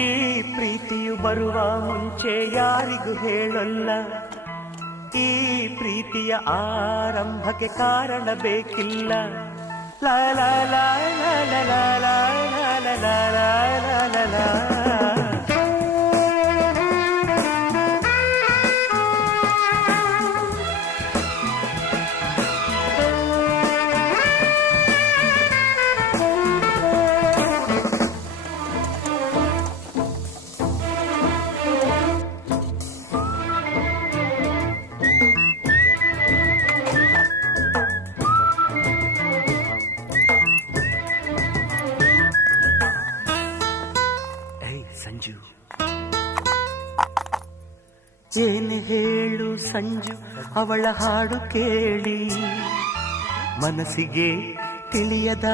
ಈ ಪ್ರೀತಿಯು ಬರುವ ಮುಂಚೆ ಯಾರಿಗೂ ಹೇಳಲ್ಲ. ಈ ಪ್ರೀತಿಯ ಆರಂಭಕ್ಕೆ ಕಾರಣ ಬೇಕಿಲ್ಲ. ಲಾ ಲಾ ಲಾ ಲಾ ಲಾ ಲಾ ಲಾ ಲಾ ಲಾ ಲಾ ಲಾ ಲಾ. ಸಂಜು ಏನು ಹೇಳು ಸಂಜು, ಅವಳ ಹಾಡು ಕೇಳಿ ಮನಸ್ಸಿಗೆ ತಿಳಿಯದ